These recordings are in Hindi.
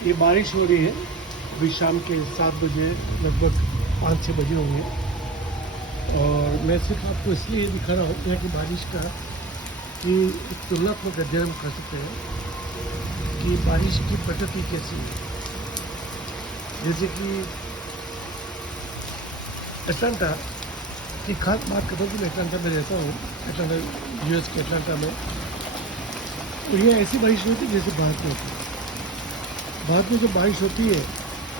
ये बारिश हो रही है अभी शाम के 7 बजे, लगभग 5-6 बजे होंगे। और मैं सिर्फ आपको इसलिए दिखा रहा हूँ यहाँ की बारिश का कि एक तुलनात्मक अध्ययन हम कर सकते हैं कि बारिश की प्रकृति कैसी है। जैसे कि एटलांटा की खास बात करता हूँ कि मैं एटलांटा में रहता हूँ, एटलांटा यूएस के एटलांटा में। तो ये ऐसी बारिश नहीं होती जैसे भारत में होती है। भारत में जो बारिश होती है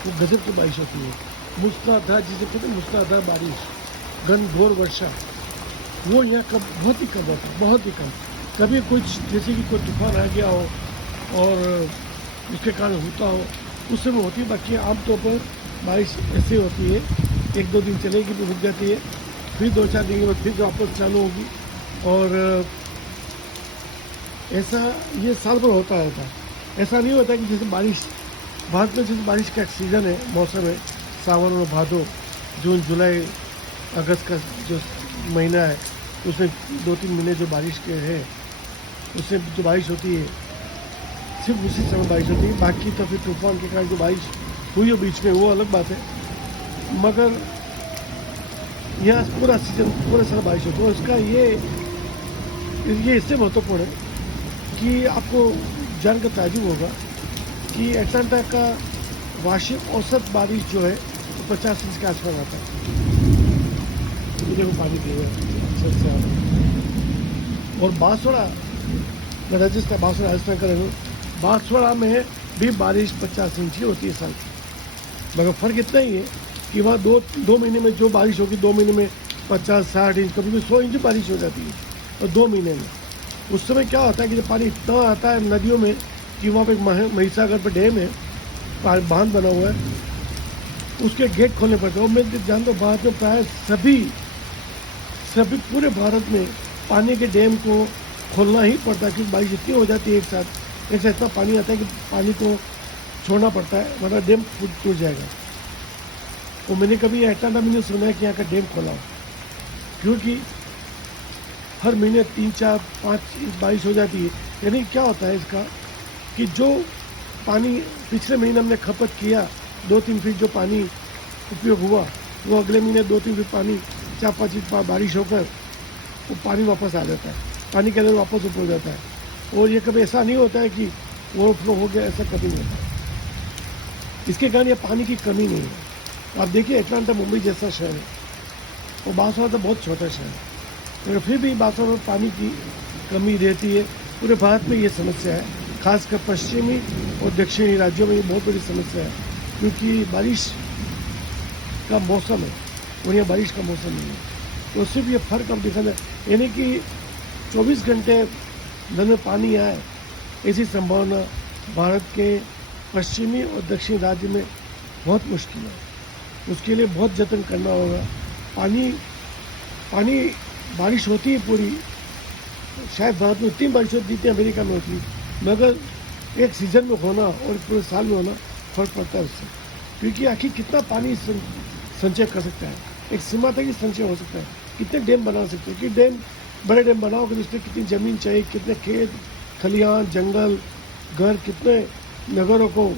वो गजब की बारिश होती है, मूसलाधार, जिसे कहते हैं मूसलाधार बारिश, घनघोर वर्षा, वो यहाँ कब बहुत ही कम होता है, बहुत ही कम। कभी कुछ जैसे कि कोई तूफान आ गया हो और उसके कारण होता हो उस समय होती है। बाकी आमतौर पर बारिश ऐसे होती है, 1-2 दिन चलेगी तो रुक जाती है, फिर 2-4 दिन के बाद फिर वापस चालू होगी। और ऐसा ये साल भर होता रहता है। ऐसा नहीं होता कि जैसे बारिश भारत में, जैसे बारिश का एक सीज़न है, मौसम है, सावन और भादो, जून जुलाई अगस्त का जो महीना है, उसमें 2-3 महीने जो बारिश के हैं, उससे जो बारिश होती है सिर्फ उसी समय बारिश होती है। बाकी तो फिर तूफान के कारण जो बारिश हुई है बीच में वो अलग बात है, मगर यहाँ पूरा सीजन पूरा सारा बारिश होती है। और इसका ये इससे महत्वपूर्ण है कि आपको जानकर ताज्जुब होगा कि एटलांटा का वार्षिक औसत बारिश जो है वो 50 इंच के आसपास आता है। मुझे को पानी पिएगा अच्छा। और बांसवाड़ा, मैं राजस्थान का रहूँ, बांसवाड़ा में भी बारिश 50 इंच ही होती है साल की। मगर फ़र्क इतना ही है कि वहाँ दो महीने में जो बारिश होगी, 2 महीने में 50-60 इंच, कभी भी 100 इंच बारिश हो जाती है। और 2 महीने में उस समय क्या होता है कि जब पानी इतना आता है नदियों में कि वहाँ पे एक महिसागर पर डैम है, बांध बना हुआ है, उसके गेट खोलने पड़ते हैं। और मैं जानता हूँ भारत में प्राय सभी पूरे भारत में पानी के डैम को खोलना ही पड़ता है, क्योंकि बारिश इतनी हो जाती है एक साथ, इतना पानी आता है कि पानी को छोड़ना पड़ता है, वरना डैम टूट जाएगा। तो मैंने कभी एटलांटा में नहीं सुना है कि यहाँ का डैम खोला हो, क्योंकि हर महीने 3-4-5 इंच बारिश हो जाती है। यानी क्या होता है इसका कि जो पानी पिछले महीने हमने खपत किया, 2-3 फीट जो पानी उपयोग हुआ, वो अगले महीने 2-3 फीट पानी, 4-5 इंच बारिश होकर वो पानी वापस आ जाता है, पानी के लेवल वापस ऊपर हो जाता है। और ये कभी ऐसा नहीं होता है कि ओवरफ्लो हो गया, ऐसा कभी नहीं होता है। इसके कारण ये पानी की कमी नहीं है। आप देखिए एटलांटा मुंबई जैसा शहर है, और बांसवाड़ा तो बहुत छोटा शहर है, मगर फिर भी बांसवाड़ा में पानी की कमी रहती है। पूरे भारत में ये समस्या है, खासकर पश्चिमी और दक्षिणी राज्यों में ये बहुत बड़ी समस्या है, क्योंकि बारिश का मौसम है और यहाँ बारिश का मौसम नहीं है। तो सिर्फ ये फर्क हम दिखाना, यानी कि 24 घंटे नल में पानी आए, ऐसी संभावना भारत के पश्चिमी और दक्षिणी राज्य में बहुत मुश्किल है। उसके लिए बहुत जतन करना होगा। पानी बारिश होती है पूरी, शायद भारत में उतनी बारिश होती है अमेरिका में होती है, मगर एक सीज़न में होना और पूरे साल में होना फर्क पड़ता है उससे। क्योंकि आखिर कितना पानी संचय कर सकता है, एक सीमा तक ही संचय हो सकता है। कितने डैम बना सकते हैं, कि डैम बड़े डैम बनाओगे तो उसमें कितनी ज़मीन चाहिए, कितने खेत खलिहान जंगल घर, कितने नगरों को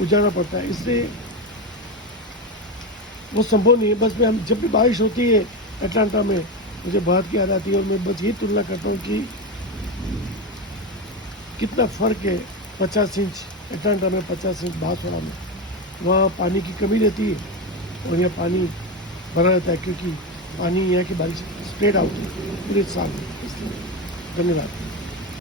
उजाड़ना पड़ता है। इससे वो संभव नहीं है। बस मैं जब भी बारिश होती है एटलांटा में, मुझे भारत की याद आती है, और मैं बस यही तुलना करता हूँ कि कितना फ़र्क है 50 इंच एटलांटा में, 50 इंच बांसवाड़ा में। वहाँ पानी की कमी रहती है और यहाँ पानी भरा रहता है, क्योंकि पानी यहाँ की बारिश स्प्रेड आउट है पूरे साल में। इसलिए धन्यवाद।